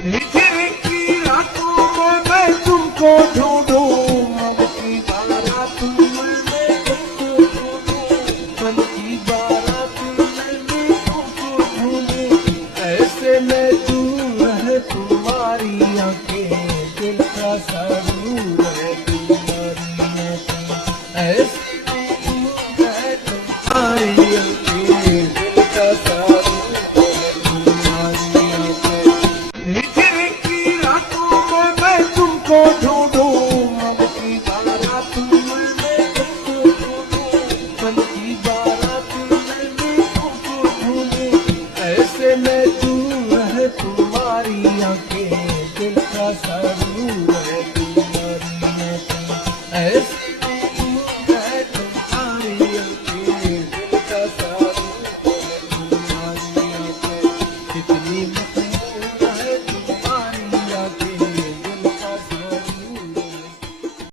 मीठी मीठी रातों में मैं तुमको ढूंढूं, अब की बारात में मैं तुमको ढूंढूं, मन की बारात में मैं तुमको ढूंढूं, ऐसे में दूर है तुम्हारी आंखें, दिल का सरूर है तुम्हारी आंखें, ऐसे में दूर है तुम्हारी आंखें, दिल का सरूर है तुम्हारी आंखें। मीठी मीठी रातों में मैं तुमको ढूंढूं, अब की बारात में मैं तुमको ढूंढूं, मन की बारात में मैं तुमको ढूंढूं, ऐसे में दूर है तुम्हारी आंखें, दिल का सरूर